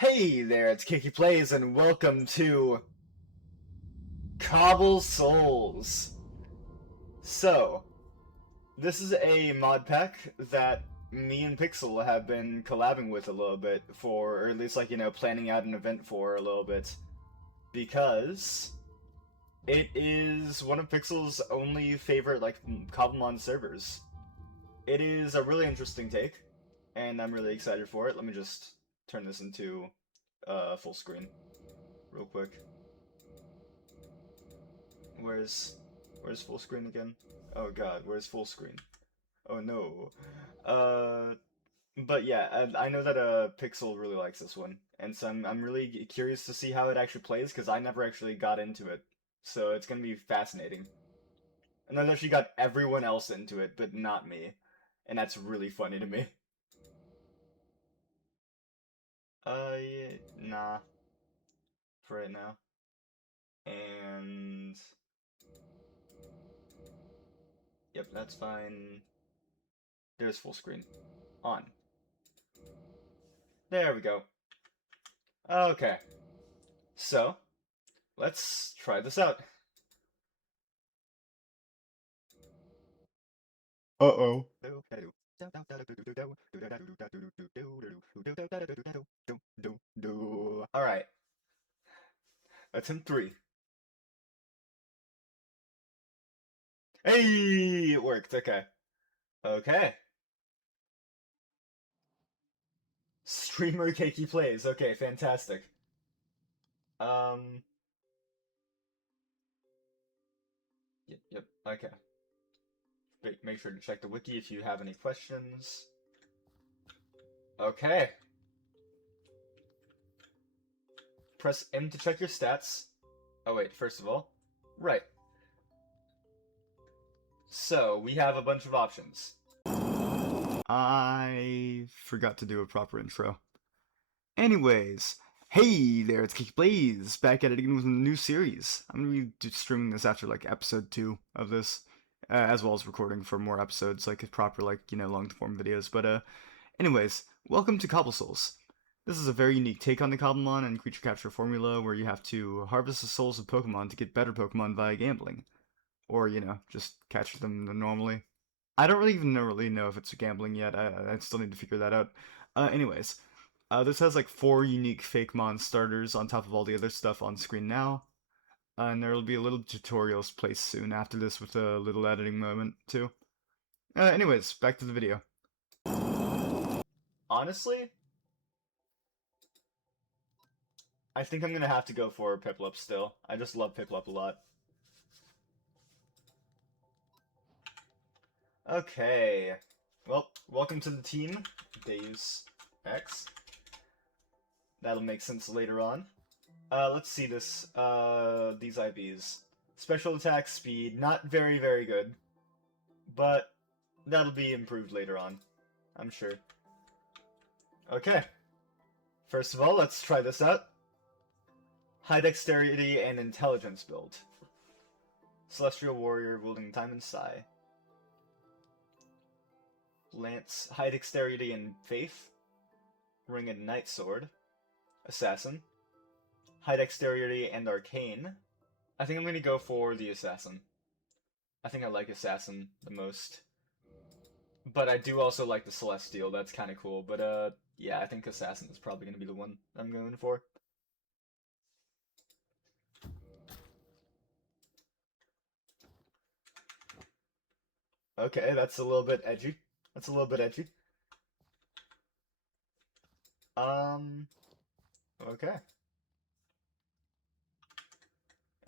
Hey there, it's CakeeyPlayz and welcome to Cobble Souls. So, this is a mod pack that me and Pixel have been collabing with a little bit for, or at least planning out an event for a little bit, because it is one of Pixel's only favorite, Cobblemon servers. It is a really interesting take, and I'm really excited for it. Let me just turn this into full screen real quick. Where's full screen again? Oh god, where's full screen? Oh no. But yeah, I know that Pixel really likes this one, and so I'm really curious to see how it actually plays because I never actually got into it, so it's gonna be fascinating. And I know she got everyone else into it, but not me, and that's really funny to me. Yeah, nah, for right now. And yep, that's fine. There's full screen. On. There we go. Okay. So, let's try this out. Uh-oh. Alright. Attempt 3. Hey! It worked, okay. Okay. Streamer CakeeyPlayz. Okay, fantastic. Yep, okay. Make sure to check the wiki if you have any questions. Okay. Press M to check your stats. Oh wait, first of all. Right. So, we have a bunch of options. I forgot to do a proper intro. Anyways, hey there, it's CakeeyPlayz, back at it again with a new series. I'm gonna be streaming this after episode 2 of this, as well as recording for more episodes, proper long-form videos. But anyways, welcome to Cobble Souls. This is a very unique take on the Cobblemon and creature capture formula where you have to harvest the souls of Pokemon to get better Pokemon via gambling. Or, just catch them normally. I don't really know if it's gambling yet. I still need to figure that out. Anyways, this has 4 unique fakemon starters on top of all the other stuff on screen now. And there will be a little tutorials placed soon after this with a little editing moment too. Anyways, back to the video. Honestly, I think I'm gonna have to go for Piplup still. I just love Piplup a lot. Okay. Well, welcome to the team, Deus Ex. That'll make sense later on. Let's see this. These IVs. Special attack speed, not very, very good. But that'll be improved later on, I'm sure. Okay. First of all, let's try this out. High dexterity and intelligence build. Celestial warrior wielding time and Psy. Lance, high dexterity and faith. Ring and night sword. Assassin. High dexterity and arcane. I think I'm gonna go for the assassin. I think I like assassin the most. But I do also like the celestial, that's kinda cool. But yeah, I think assassin is probably gonna be the one I'm going for. Okay, that's a little bit edgy. That's a little bit edgy. Okay.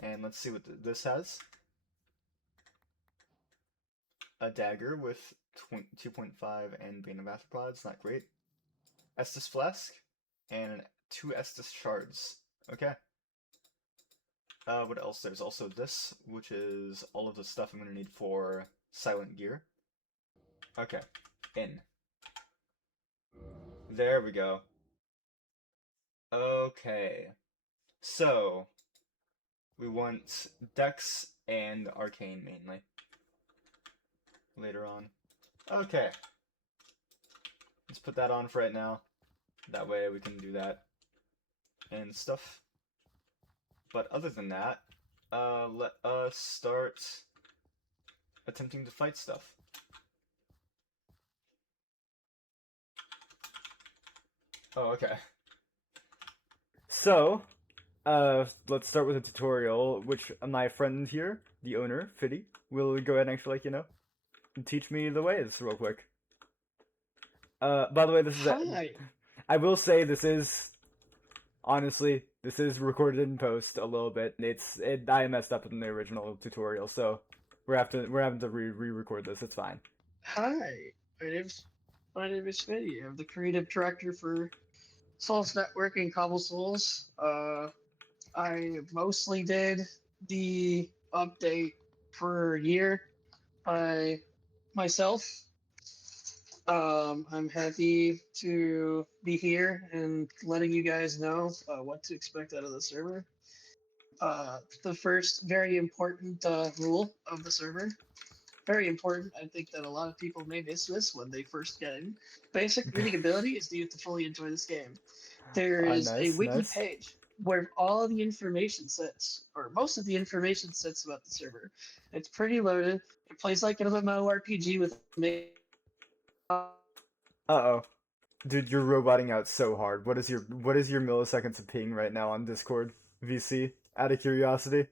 And let's see what this has. A dagger with 2.5 and Bane of Arthropods, not great. Estus Flask, and 2 Estus Shards. Okay. What else? There's also this, which is all of the stuff I'm gonna need for Silent Gear. Okay. In. There we go. Okay. So, we want Dex and Arcane mainly. Later on. Okay. Let's put that on for right now. That way we can do that. and stuff. But other than that, let us start attempting to fight stuff. Oh, okay. So, let's start with a tutorial, which my friend here, the owner, Fiddy, will go ahead and actually, teach me the ways real quick. By the way, this is I will say this is, honestly, this is recorded in post a little bit. I messed up in the original tutorial, so we're having to re-record this. It's fine. Hi, my name is Smitty. I'm the creative director for Souls Network and Cobble Souls. I mostly did the update for a year by myself. I'm happy to be here and letting you guys know what to expect out of the server. The first very important rule of the server, very important. I think that a lot of people may miss this when they first get in. Basic reading ability is needed to fully enjoy this game. There is a wiki page where all of the information sits, or most of the information sits about the server. It's pretty loaded. It plays like an MMORPG with. Uh-oh. Dude, you're roboting out so hard. What is your milliseconds of ping right now on Discord, VC? Out of curiosity.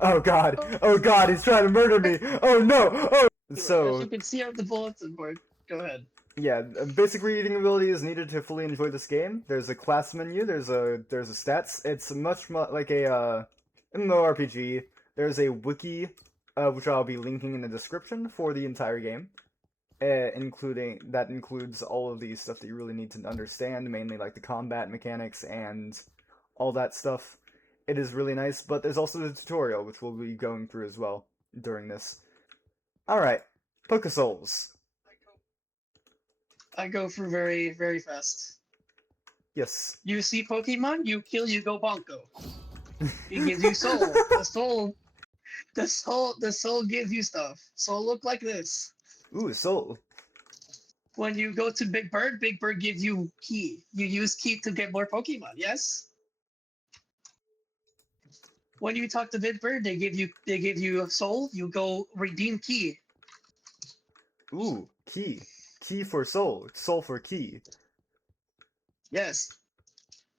Oh god. Oh god, he's trying to murder me. Oh no. Oh. So as you can see on the bulletin board, go ahead. Yeah, basic reading ability is needed to fully enjoy this game. There's a class menu. There's a stats. It's much like a MMORPG. There's a wiki, which I'll be linking in the description for the entire game. Includes all of the stuff that you really need to understand, mainly like the combat mechanics and all that stuff. It is really nice, but there's also the tutorial, which we'll be going through as well during this. Alright, Cobble Souls. I go for very, very fast. Yes. You see Pokemon, you kill, you go bonko. It gives you soul. The soul gives you stuff. Soul look like this. Ooh, soul. When you go to Big Bird gives you key. You use key to get more Pokemon, yes? When you talk to Big Bird, they give you a soul, you go redeem key. Ooh, key. Key for soul. Soul for key. Yes.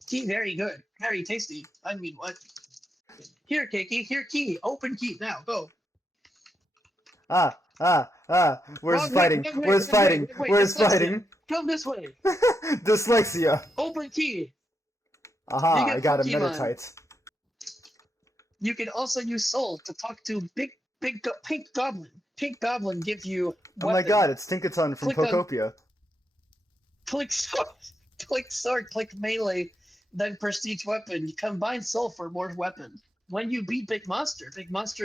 Key, very good. Very tasty. I mean, what? Here, Keiki, here, key. Open key, now, go. Where's fighting? Where's fighting? Where's fighting? Come this way. Dyslexia. Open key. Aha, I got a Metatite. You can also use soul to talk to Pink Goblin. Pink Goblin gives you weapon. Oh my god, it's Tinkaton from Pokopia. Click sword, click melee, then prestige weapon. You combine soul for more weapon. When you beat Big Monster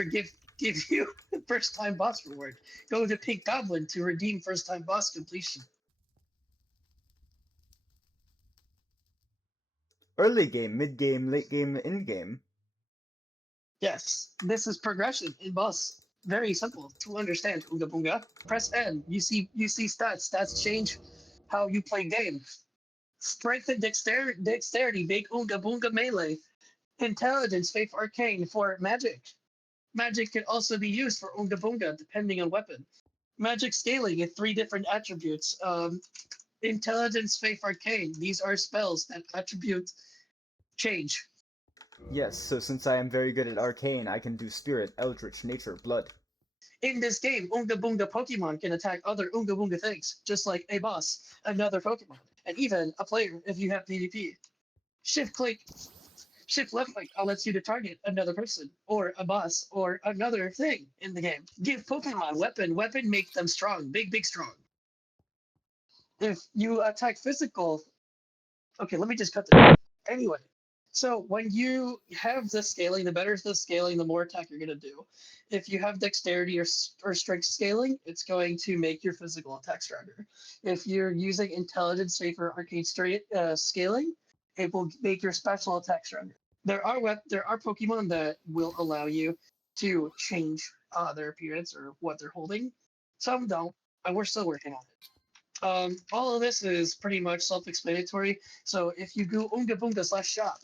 gives you first time boss reward. Go to Pink Goblin to redeem first time boss completion. Early game, mid game, late game, end game. Yes, this is progression in boss. Very simple to understand. Oonga Boonga. Press N. You see stats. Stats change how you play game. Strength and dexterity. Big Oonga Boonga melee. Intelligence, Faith Arcane for magic. Magic can also be used for Oonga Boonga depending on weapon. Magic scaling in 3 different attributes. Intelligence, Faith Arcane. These are spells that attribute change. Yes, so since I am very good at Arcane, I can do Spirit, Eldritch, Nature, Blood. In this game, Oonga Boonga Pokemon can attack other Oonga Boonga things, just like a boss, another Pokemon, and even a player if you have PvP. Shift left click lets you to target another person, or a boss, or another thing in the game. Give Pokemon weapon make them strong, big strong. If you attack physical, okay, let me just cut this. Anyway. So when you have the scaling, the better the scaling, the more attack you're going to do. If you have dexterity or strength scaling, it's going to make your physical attack stronger. If you're using intelligence, say for arcane scaling, it will make your special attack stronger. There are Pokemon that will allow you to change their appearance or what they're holding. Some don't, and we're still working on it. All of this is pretty much self-explanatory. So if you go Oonga Boonga /shop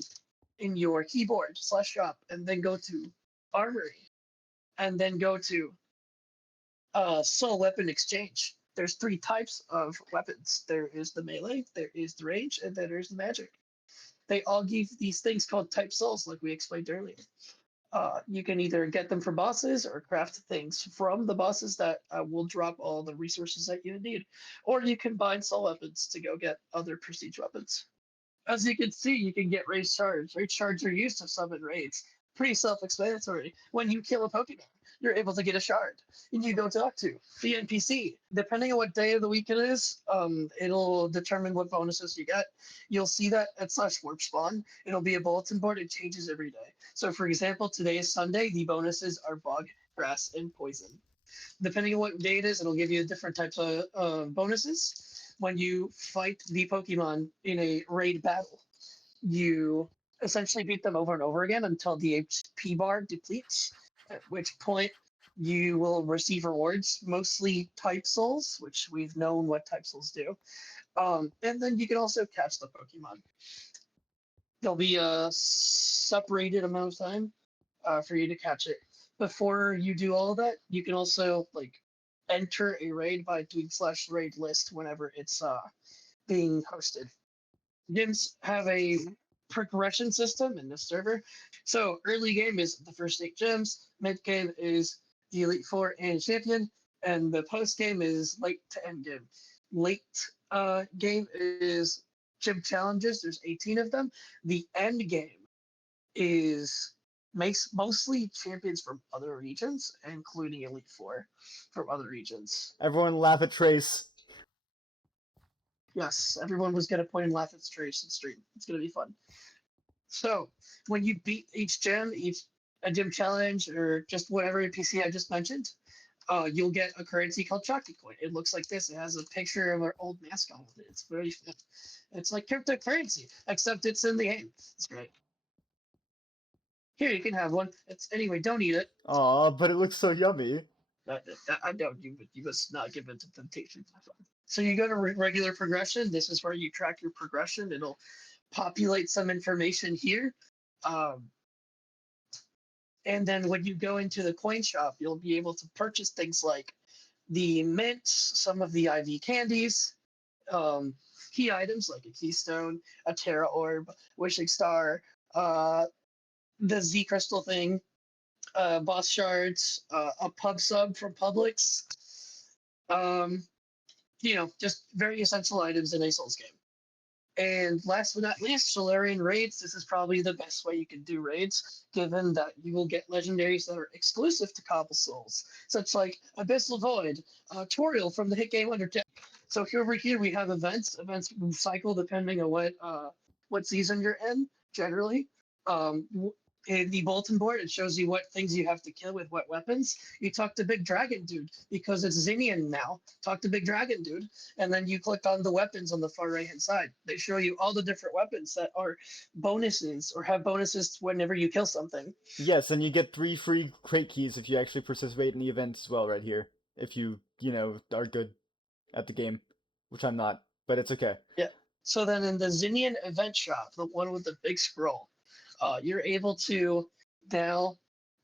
in your keyboard /shop and then go to Armory and then go to Soul Weapon Exchange, there's 3 types of weapons. There is the melee, there is the range, and then there's the magic. They all give these things called type souls, like we explained earlier. You can either get them from bosses or craft things from the bosses that will drop all the resources that you need. Or you can bind soul weapons to go get other prestige weapons. As you can see, you can get raid shards. Raid shards are used to summon raids. Pretty self-explanatory. When you kill a Pokemon, you're able to get a shard. And you go talk to the NPC. Depending on what day of the week it is, it'll determine what bonuses you get. You'll see that at /warp spawn. It'll be a bulletin board. It changes every day. So for example, today is Sunday. The bonuses are bog, grass, and poison. Depending on what day it is, it'll give you different types of bonuses. When you fight the Pokemon in a raid battle, you essentially beat them over and over again until the HP bar depletes, at which point you will receive rewards, mostly type souls, which we've known what type souls do. And then you can also catch the Pokemon. There'll be a separated amount of time for you to catch it. Before you do all of that, you can also enter a raid by doing /raid list whenever it's being hosted. Gyms have a progression system in this server. So early game is the first 8 gyms, mid game is the Elite Four and Champion, and the post game is late to end game. Late game is gym challenges. There's 18 of them. The end game is mostly champions from other regions, including Elite Four from other regions. Everyone laugh at Trace. Yes, everyone was going to point and laugh at Trace and stream. It's going to be fun. So when you beat each gym, a gym challenge, or just whatever NPC I just mentioned, you'll get a currency called Chocolate Coin. It looks like this. It has a picture of our old mascot with it. It's very fun. It's like cryptocurrency, except it's in the game. It's great. Here, you can have one. Anyway, don't eat it. Aw, but it looks so yummy. I know you must not give in to temptation. So you go to regular progression. This is where you track your progression. It'll populate some information here. And then when you go into the coin shop, you'll be able to purchase things like the mints, some of the IV candies, key items like a keystone, a Terra Orb, Wishing Star, the Z Crystal thing, boss shards, a pub sub from Publix. Just very essential items in a Souls game. And last but not least, Solarian raids. This is probably the best way you can do raids, given that you will get legendaries that are exclusive to Cobble Souls, such like Abyssal Void, Toriel from the hit game Undertale. So over here we have events. Events cycle depending on what season you're in, generally. In the bulletin board, it shows you what things you have to kill with what weapons. You talk to Big Dragon Dude, because it's Zinnian now. Talk to Big Dragon Dude, and then you click on the weapons on the far right-hand side. They show you all the different weapons that are bonuses, or have bonuses whenever you kill something. Yes, and you get 3 free crate keys if you actually participate in the event as well right here. If you are good at the game, which I'm not, but it's okay. Yeah. So then in the Zinnian event shop, the one with the big scroll, you're able to now,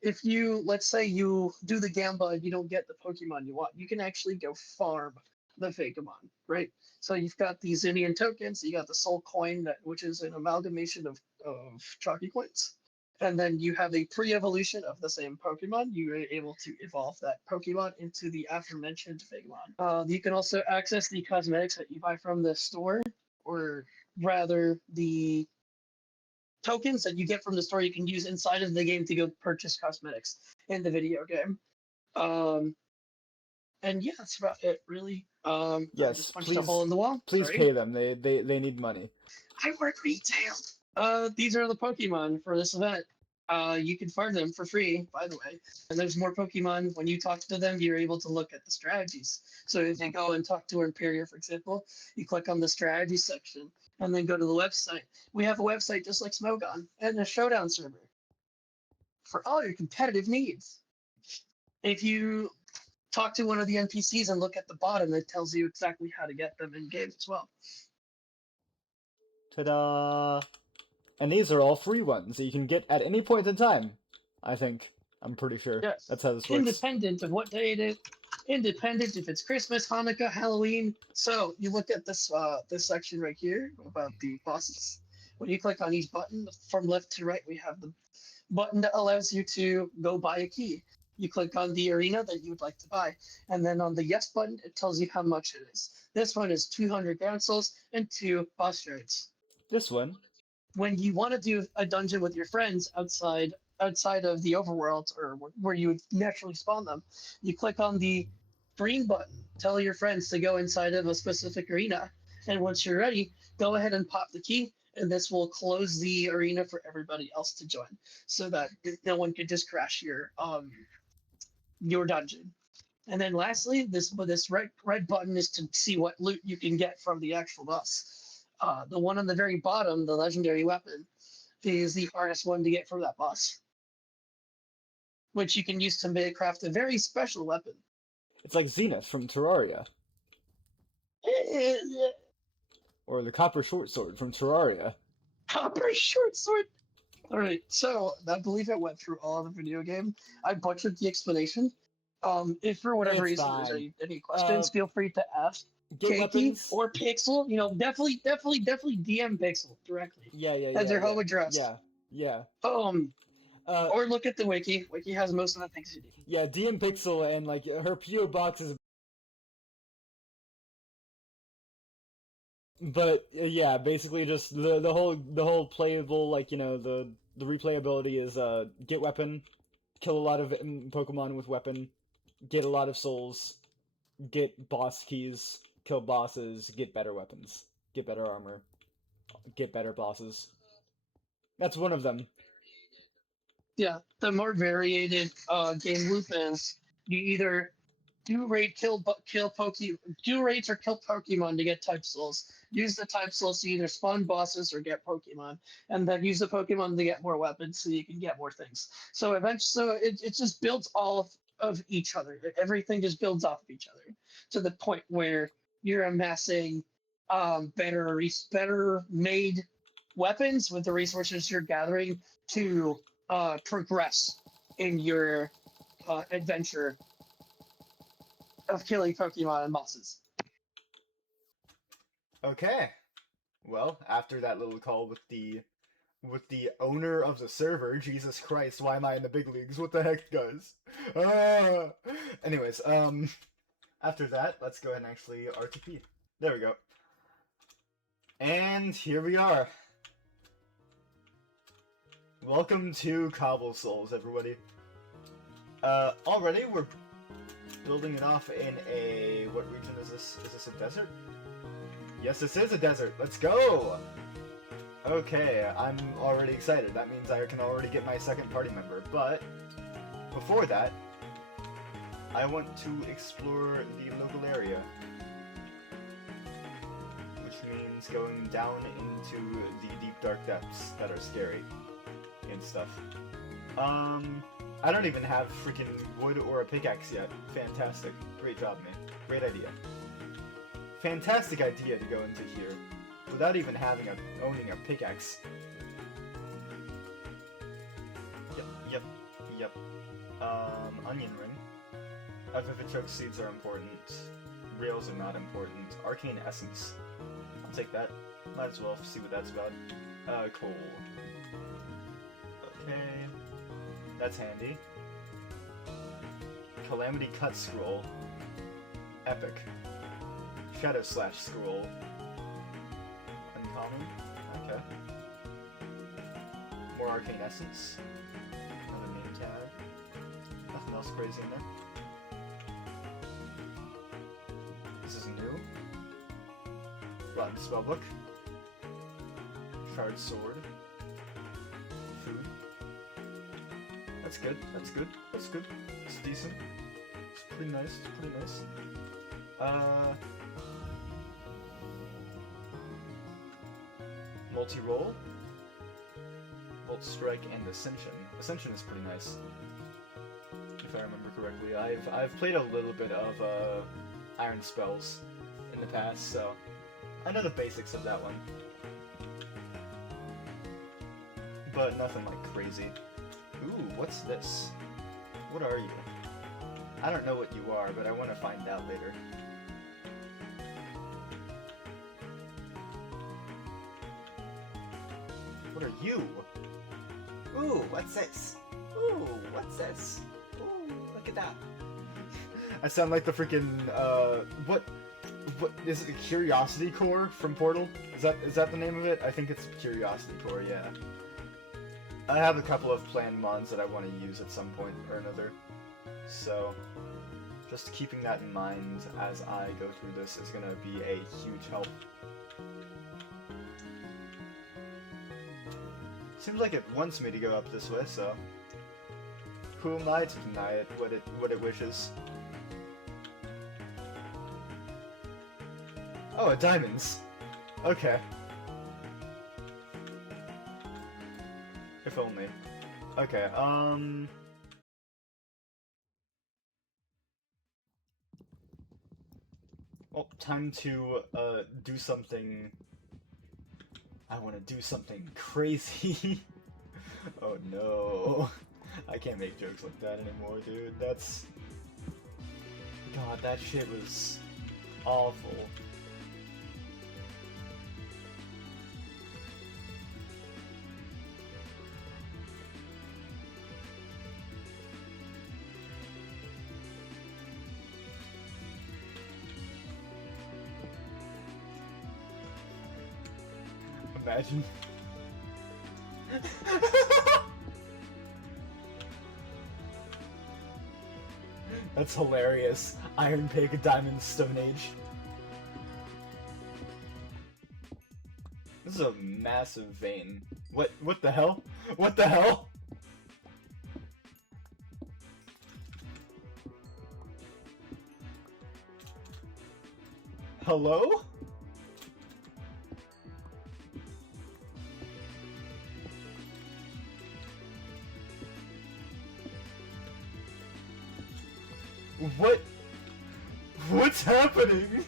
if let's say you do the Gamba and you don't get the Pokemon you want, you can actually go farm the fakemon, right? So you've got these Zinnian tokens, you got the Soul Coin, which is an amalgamation of Chalky Coins. And then you have a pre-evolution of the same Pokemon. You're able to evolve that Pokemon into the aforementioned Fakemon. You can also access the cosmetics that you buy from the store, or rather the tokens that you get from the store you can use inside of the game to go purchase cosmetics in the video game. And yeah, that's about it, really. I Yes, just punched a hole in the wall. Please Sorry. pay them. They need money. I work retail. These are the Pokemon for this event. You can farm them for free, by the way. And there's more Pokemon. When you talk to them, you're able to look at the strategies. So if you go and talk to Imperia, for example, you click on the strategy section and then go to the website. We have a website just like Smogon and a showdown server for all your competitive needs. If you talk to one of the NPCs and look at the bottom that tells you exactly how to get them in game as well. Ta-da! And these are all free ones that you can get at any point in time, I think. I'm pretty sure. Yes. That's how this works. Independent of what day it is. Independent if it's Christmas, Hanukkah, Halloween. So you look at this this section right here about the bosses. When you click on each button from left to right, we have the button that allows you to go buy a key. You click on the arena that you would like to buy, and then on the yes button, it tells you how much it is. This one is 200 ground souls and 2 boss shards. This one. When you want to do a dungeon with your friends outside of the overworld or where you would naturally spawn them, you click on the green button. Tell your friends to go inside of a specific arena, and once you're ready, go ahead and pop the key, and this will close the arena for everybody else to join, so that no one could just crash your dungeon. And then lastly, this red button is to see what loot you can get from the actual boss. The one on the very bottom, the legendary weapon, is the hardest one to get from that boss, which you can use to craft a very special weapon. It's like Zenith from Terraria. Or the Copper Short Sword from Terraria. Copper Short Sword! Alright, so I believe I went through all of the video game. I butchered the explanation. If for whatever It's reason fine. there's any questions, feel free to ask. Get Cakey weapons. or Pixel, definitely DM Pixel directly. Yeah. That's their home address. Yeah. Or look at the wiki. Wiki has most of the things you need. Yeah, DM Pixel and like her PO box is. But yeah, basically just the whole playable, like, the replayability is get weapon, kill a lot of Pokemon with weapon, get a lot of souls, get boss keys, kill bosses, get better weapons, get better armor, get better bosses. That's one of them. Yeah, the more variated game loop is you either do raids or kill Pokemon to get type souls. Use the type souls to either spawn bosses or get Pokemon, and then use the Pokemon to get more weapons so you can get more things. So eventually, it just builds all of each other. Everything just builds off of each other to the point where you're amassing better made weapons with the resources you're gathering to progress in your adventure of killing Pokemon and bosses. Okay. Well, after that little call with the owner of the server, Jesus Christ, why am I in the big leagues? What the heck, guys? Anyways, after that, let's go ahead and actually RTP. There we go. And here we are. Welcome to Cobble Souls, everybody. Already we're building it off in a... what region is this? Is this a desert? Yes, this is a desert. Let's go! Okay, I'm already excited. That means I can already get my second party member. But before that, I want to explore the local area. Which means going down into the deep dark depths that are scary and stuff. I don't even have freaking wood or a pickaxe yet. Fantastic. Great job, man. Great idea. Fantastic idea to go into here without even owning a pickaxe. Yep. Onion ring. Vivitrope seeds are important. Rails are not important. Arcane essence. I'll take that. Might as well see what that's about. Coal. Okay. That's handy. Calamity Cut Scroll. Epic. Shadow Slash Scroll. Uncommon. Okay. More Arcane Essence. Another name tag. Nothing else crazy in there. This is new. Rotten Spellbook. Shard Sword. Food. That's good. It's decent. It's pretty nice. Multi-roll. Volt Strike and Ascension. Ascension is pretty nice. if I remember correctly. I've played a little bit of iron spells in the past, so I know the basics of that one. But nothing like crazy. Ooh, what's this? What are you? I don't know what you are, but I want to find out later. What are you? Ooh, what's this? Ooh, what's this? Ooh, look at that. I sound like the freaking, what is it, the Curiosity Core from Portal? Is that the name of it? I think it's Curiosity Core, yeah. I have a couple of planned mons that I want to use at some point or another. So, just keeping that in mind as I go through this is going to be a huge help. Seems like it wants me to go up this way, so who am I to deny it what it wishes? Oh, diamonds. Okay. If only. Okay, well, time to, do something... I want to do something crazy. Oh no. I can't make jokes like that anymore, dude. That's... God, that shit was awful. Imagine. That's hilarious. Iron Pig, Diamond, Stone Age. This is a massive vein. What the hell? What the hell? Hello? What's happening?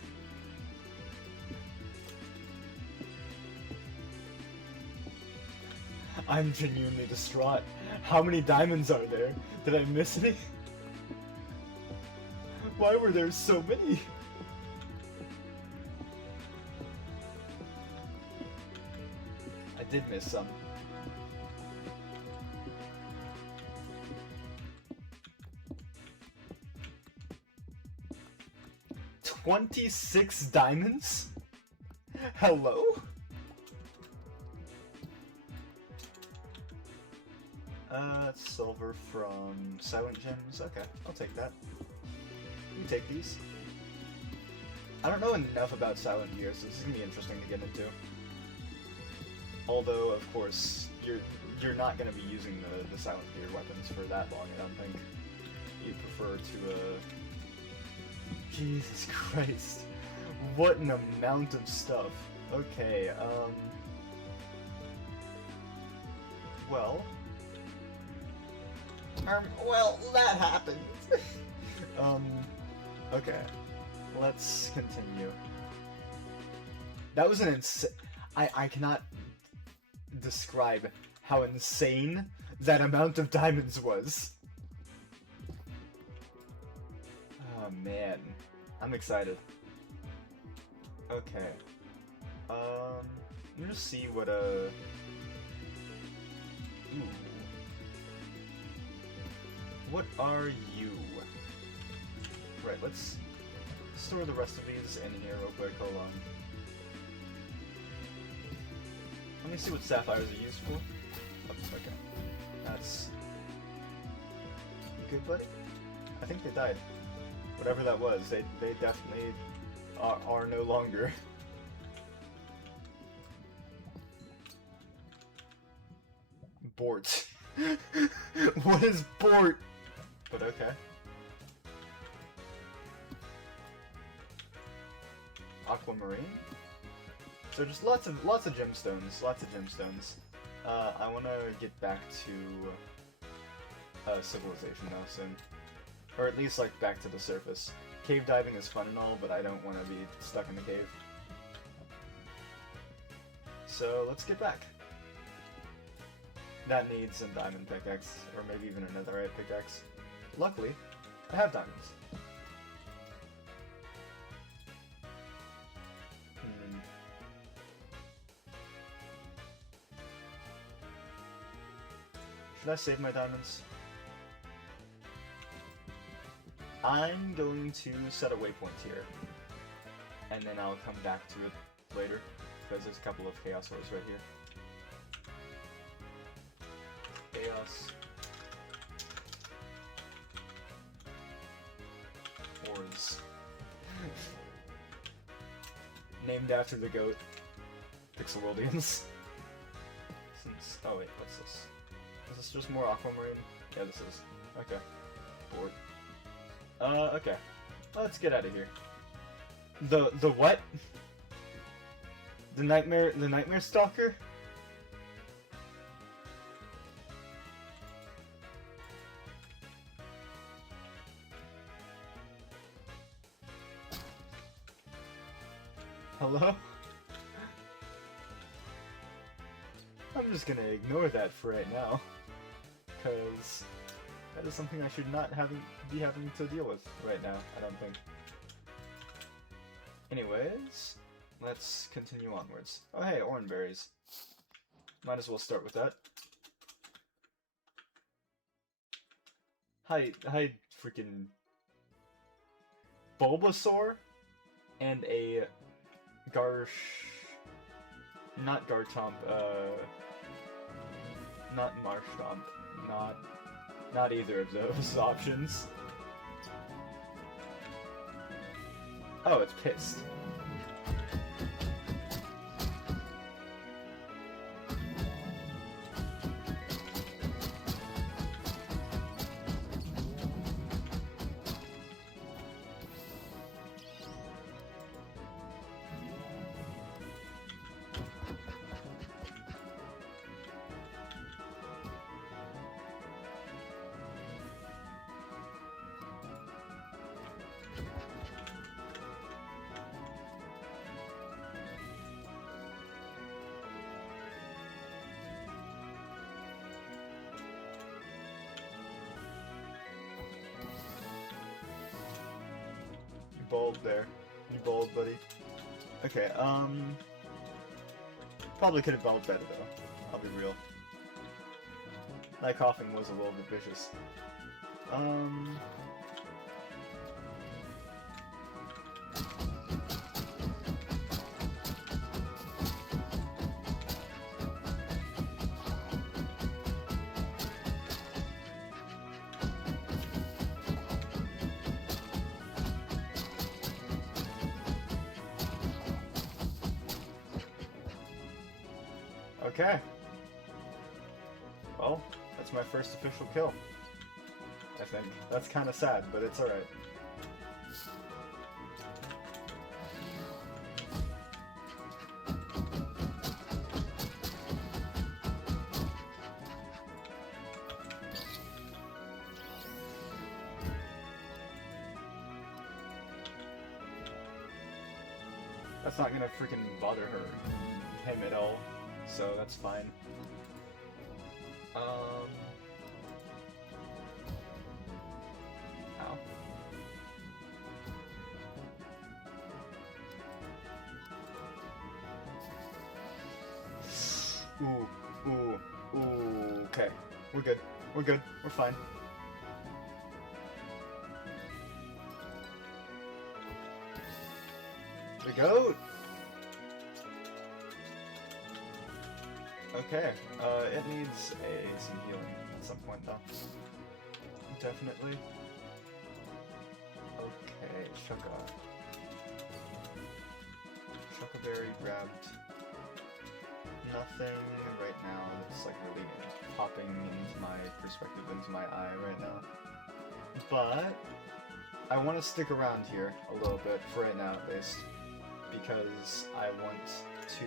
I'm genuinely distraught. How many diamonds are there? Did I miss any? Why were there so many? I did miss some. $26 diamonds? Hello? Silver from Silent Gems. Okay, I'll take that. You take these. I don't know enough about Silent Gear, so this is gonna be interesting to get into. Although, of course, you're not gonna be using the Silent Gear weapons for that long, I don't think. You prefer to, Jesus Christ. What an amount of stuff. Okay, well, that happened. Okay. Let's continue. That was an insane... I cannot describe how insane that amount of diamonds was. Oh, man. I'm excited. Okay. Let me just see what, Ooh. What are you? Right, let's store the rest of these in here real quick, hold on. Let me see what sapphires are used for. Oh, okay. That's... You good, buddy? I think they died. Whatever that was, they definitely are no longer. Bort. What is Bort? But okay. Aquamarine. So just lots of gemstones, I want to get back to civilization now soon. Or at least, like, back to the surface. Cave diving is fun and all, but I don't want to be stuck in the cave. So, let's get back. That needs a diamond pickaxe, or maybe even a netherite pickaxe. Luckily, I have diamonds. Should I save my diamonds? I'm going to set a waypoint here, and then I'll come back to it later, because there's a couple of chaos ores right here. Chaos ores. Named after the goat. Pixelworldians. Since, oh wait, what's this? Is this just more aquamarine? Yeah, this is. Okay. Bored. Okay. Let's get out of here. The what? The nightmare stalker? Hello? I'm just gonna ignore that for right now, because that is something I should not be having to deal with right now, I don't think. Anyways, let's continue onwards. Oh hey, orange berries. Might as well start with that. Hi, freaking Bulbasaur and a not Garchomp, not Marshtomp, not either of those options. Oh, it's pissed. Bold there. You bold, buddy. Okay, probably could have bowled better though. I'll be real. That coughing was a little bit vicious. Okay. Well, that's my first official kill. I think. That's kind of sad, but it's alright. That's not gonna freaking bother him at all. So that's fine. Ow. Ooh, okay. We're good. We're good. We're fine. The goat! Okay, it needs some healing at some point though. Definitely. Okay, Shuckaberry grabbed nothing right now that's like really popping into my perspective, into my eye right now. But I want to stick around here a little bit, for right now at least, because I want to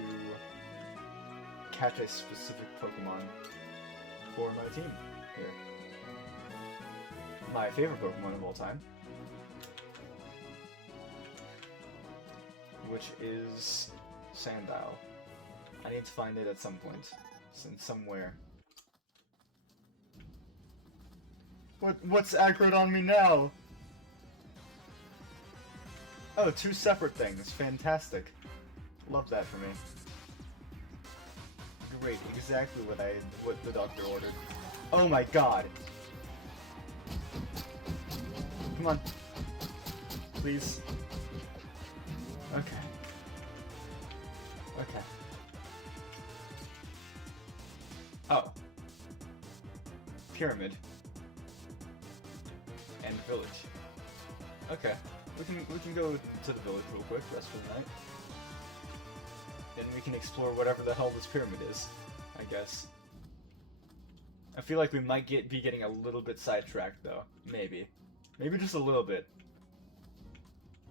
catch a specific Pokemon for my team here. my favorite Pokemon of all time, which is Sandile. I need to find it at some point. It's in somewhere. What's aggroed on me now? Oh, two separate things. Fantastic. Love that for me. Great, exactly what the doctor ordered. Oh my god. Come on. Please. Okay. Okay. Oh. Pyramid. And village. Okay. We can go to the village real quick, rest for the night. Then we can explore whatever the hell this pyramid is, I guess. I feel like we might be getting a little bit sidetracked though. Maybe. Maybe just a little bit.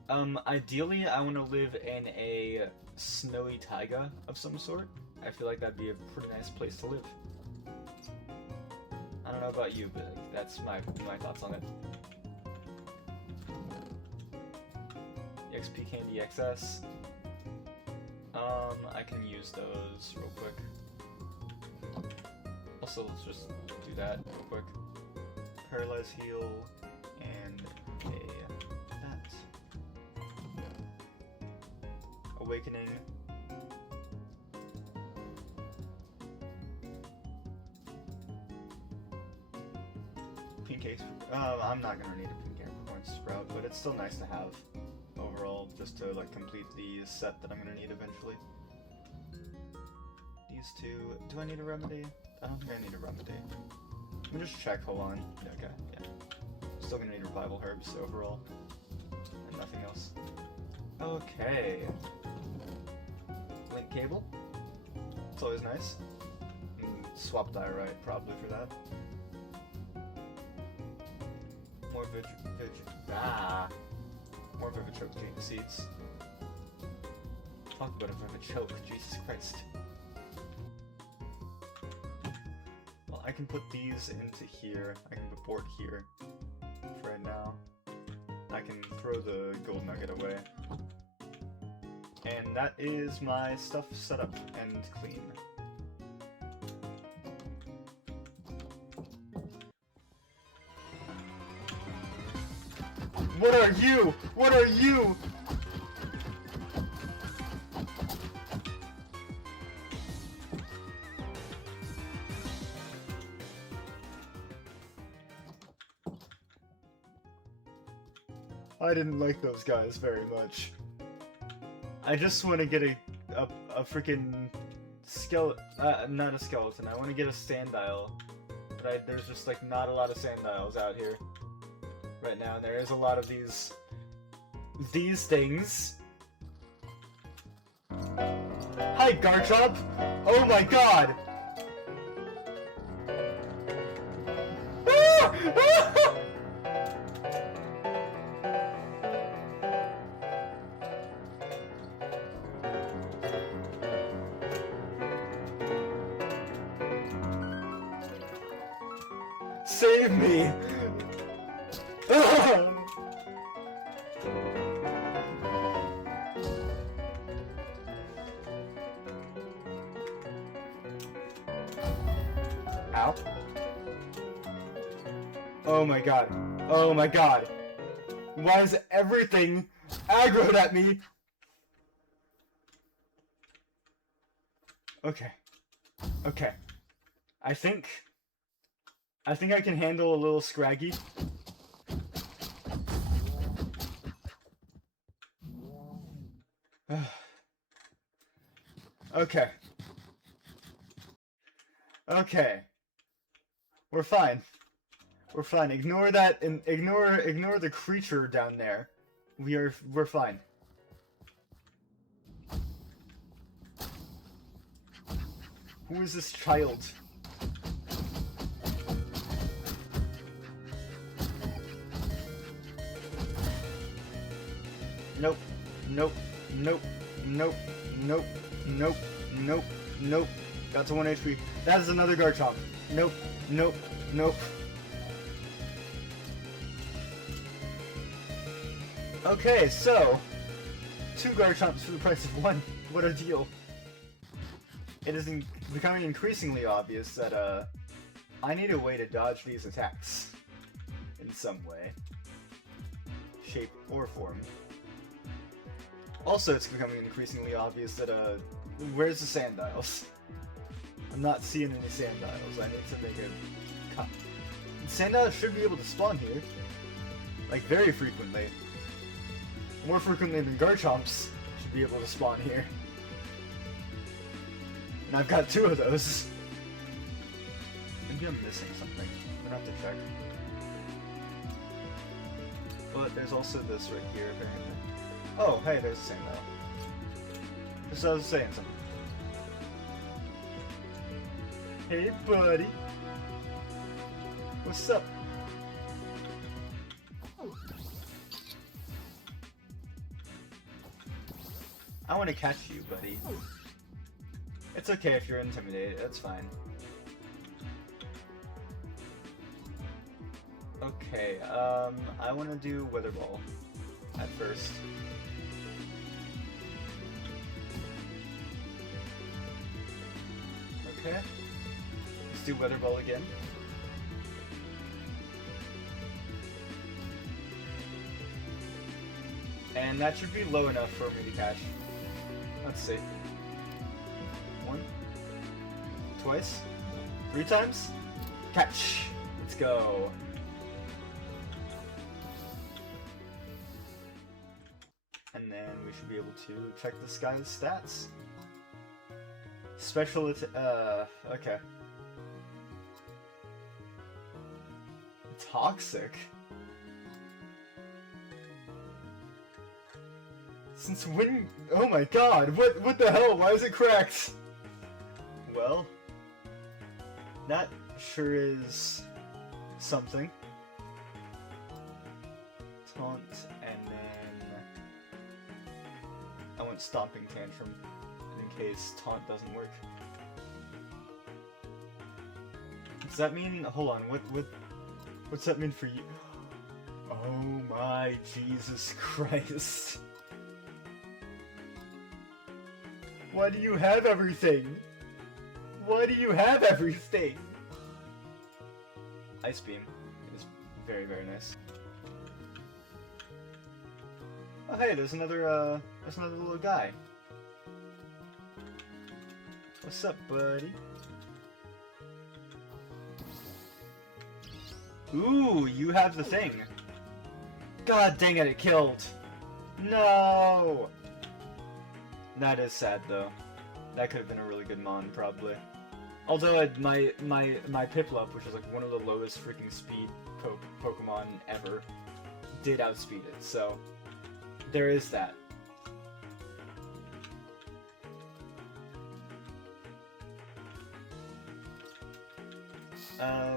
Ideally I want to live in a snowy taiga of some sort. I feel like that'd be a pretty nice place to live. I don't know about you, but that's my thoughts on it. XP Candy XS. I can use those real quick. Also, let's just do that real quick. Paralyze Heal, and that. Awakening. Pink Ace. I'm not gonna need a Pink Acorn Sprout, but it's still nice to have overall, just to like complete the set that I'm gonna need eventually. These two. Do I need a remedy? I don't think I need a remedy. Let me just check. Hold on. Yeah, okay. Yeah. Still gonna need revival herbs overall, and nothing else. Okay. Link cable. It's always nice. Swap diorite probably for that. More more Vivichoke seeds. Talk about a Vivichoke, Jesus Christ. Well, I can put these into here. I can put board here for right now. I can throw the gold nugget away. And that is my stuff set up and clean. What are you? What are you? I didn't like those guys very much. I just want to get a freaking skeleton, not a skeleton. I want to get a Sandile, but there's just like not a lot of Sandiles out here right now, and there is a lot of these things. Hi, Garchomp! Oh my god! Save me! Ow. Oh my god. Oh my god. Why is everything aggroed at me? Okay. Okay. I think I can handle a little Scraggy. Okay. Okay. We're fine. We're fine. Ignore that and ignore the creature down there. We're fine. Who is this child? Nope. Nope. Nope. Nope. Nope. Nope. Nope. Nope. Got to 1 HP. That is another Garchomp. Nope. Nope. Nope. Okay, so 2 Garchomps for the price of 1. What a deal. It is becoming increasingly obvious that I need a way to dodge these attacks in some way, shape, or form. Also, it's becoming increasingly obvious that where's the Sandiles? I'm not seeing any Sandiles. I need to make a Sandiles should be able to spawn here, like very frequently. More frequently than Garchomps should be able to spawn here. And I've got 2 of those. Maybe I'm missing something. I'm gonna have to check. But there's also this right here, apparently. Oh, hey, there's the Sandile. Just as I was saying something. Hey, buddy. What's up? I want to catch you, buddy. It's okay if you're intimidated, that's fine. Okay, I want to do Weather Ball at first. Okay, let's do Weather Ball again. And that should be low enough for me to catch. Let's see. 1, twice, 3 times, catch! Let's go. And then we should be able to check this guy's stats. Special okay. Toxic? Since when? Oh my god, what the hell? Why is it cracked? Well, that sure is something. Taunt, and then I want Stomping Tantrum in case Taunt doesn't work. Does that mean? Hold on. What's that mean for you? Oh my Jesus Christ! Why do you have everything? Why do you have everything? Ice Beam is very, very nice. Oh hey, there's another little guy. What's up, buddy? Ooh, you have the thing. God dang it, it killed. No! That is sad though. That could have been a really good mon, probably. Although my Piplup, which is like one of the lowest freaking speed Pokemon ever, did outspeed it, so there is that.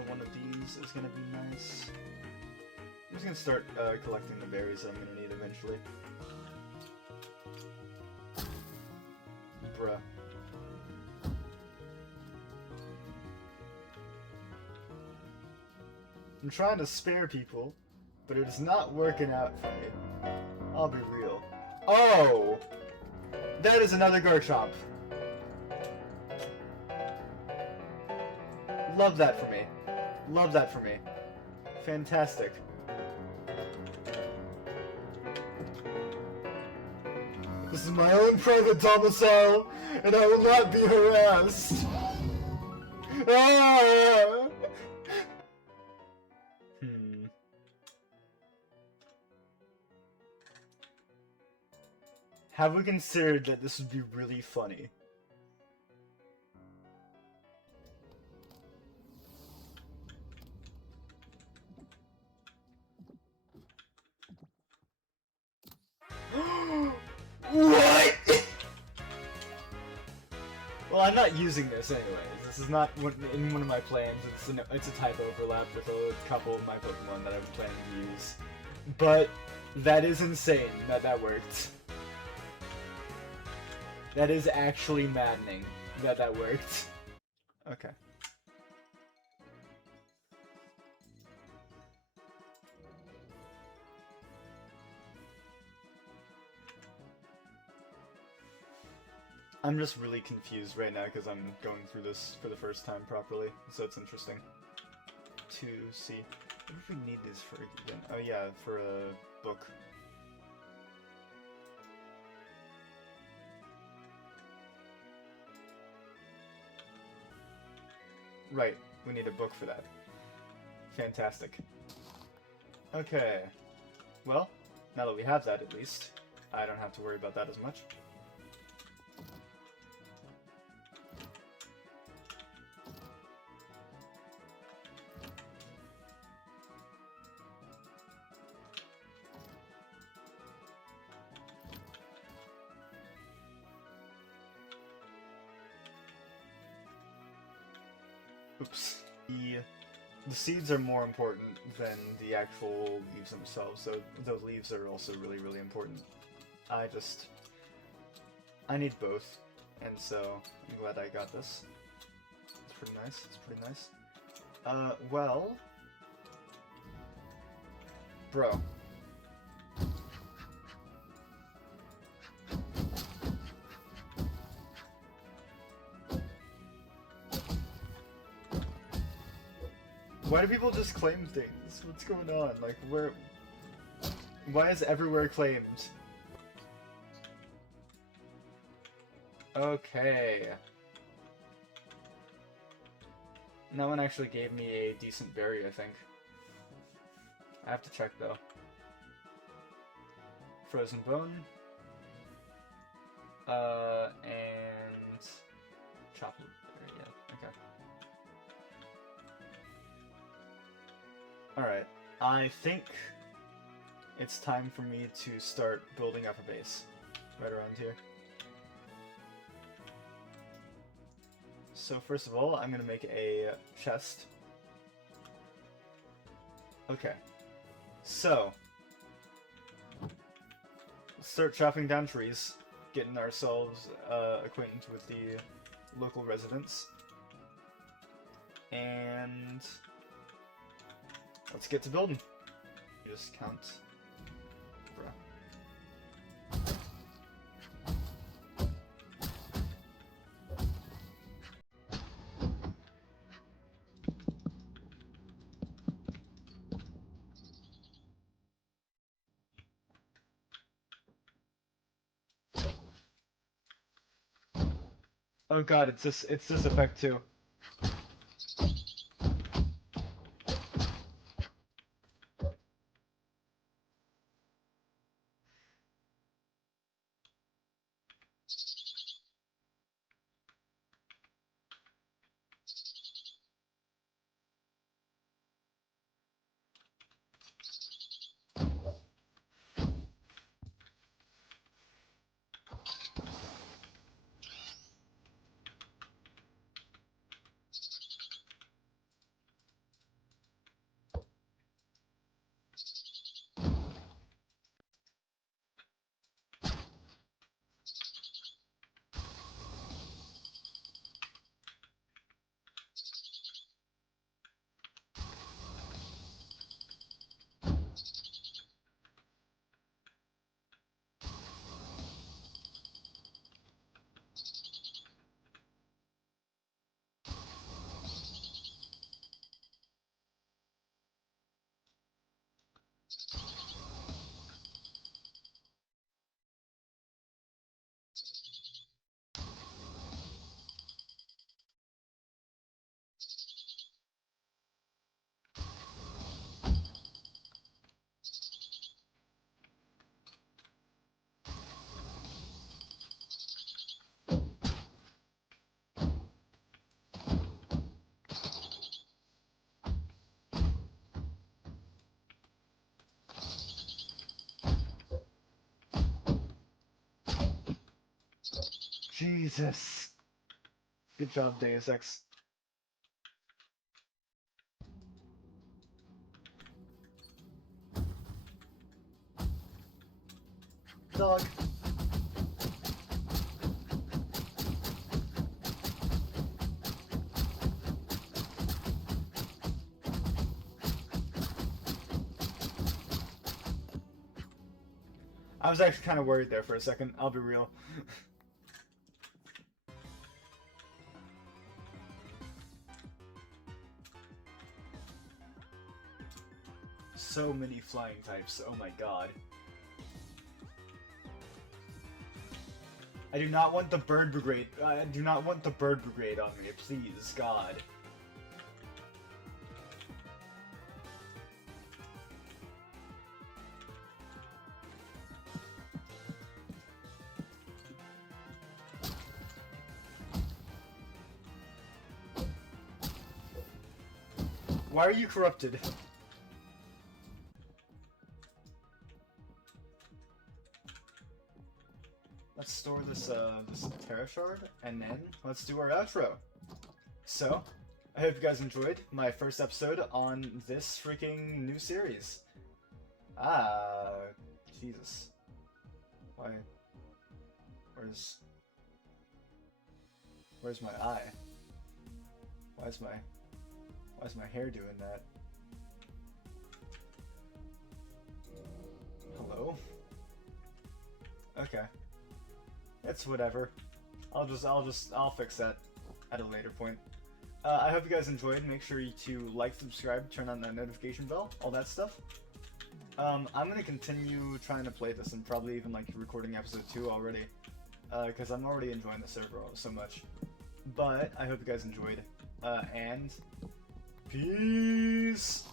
One of these is gonna be nice. I'm just gonna start collecting the berries I'm gonna need eventually. Bruh. I'm trying to spare people, but it is not working out for me. I'll be real. Oh! That is another Garchomp. Love that for me. Love that for me. Fantastic. This is my own private domicile, and I will not be harassed. Ah! Have we considered that this would be really funny? What? Well, I'm not using this anyways. This is not in one of my plans. It's a type overlap with a couple of my Pokemon that I'm planning to use. But that is insane that worked. That is actually maddening that worked. Okay. I'm just really confused right now because I'm going through this for the first time properly, so it's interesting to see. What if we need these for again? Oh yeah, for a book. Right, we need a book for that. Fantastic. Okay. Well, now that we have that at least, I don't have to worry about that as much. Oops. The seeds are more important than the actual leaves themselves, so the leaves are also really, really important. I need both, and so I'm glad I got this. It's pretty nice, it's pretty nice. Well... Bro. Why do people just claim things? What's going on? Like, where... Why is everywhere claimed? Okay. No one actually gave me a decent berry, I think. I have to check, though. Frozen bone. And... chocolate berry, yeah, okay. Alright, I think it's time for me to start building up a base right around here. So first of all, I'm gonna make a chest. Okay, so let's start chopping down trees, getting ourselves acquainted with the local residents, and let's get to building. Just count. Bruh. Oh god, it's this effect too. Jesus. Good job, Deus Ex. Dog. I was actually kind of worried there for a second, I'll be real. So many flying types, oh my god. I do not want the bird brigade. I do not want the bird brigade on me, please, God. Why are you corrupted? Let's store this Terra Shard, and then let's do our outro. So, I hope you guys enjoyed my first episode on this freaking new series. Jesus. Why? Where's my eye? Why is my hair doing that? Hello? Okay. It's whatever. I'll fix that at a later point. I hope you guys enjoyed. Make sure to like, subscribe, turn on that notification bell, all that stuff. I'm gonna continue trying to play this and probably even like recording episode 2 already. Because I'm already enjoying the server so much. But I hope you guys enjoyed. And peace!